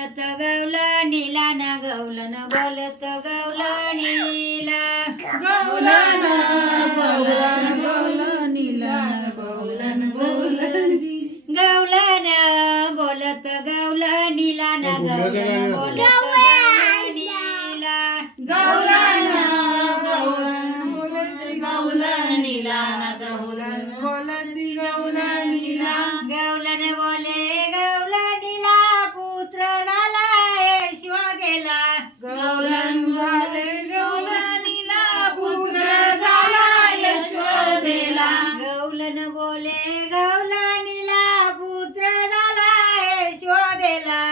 बोलत गवलणीला ना गवलन बोलत गवलणीला गौला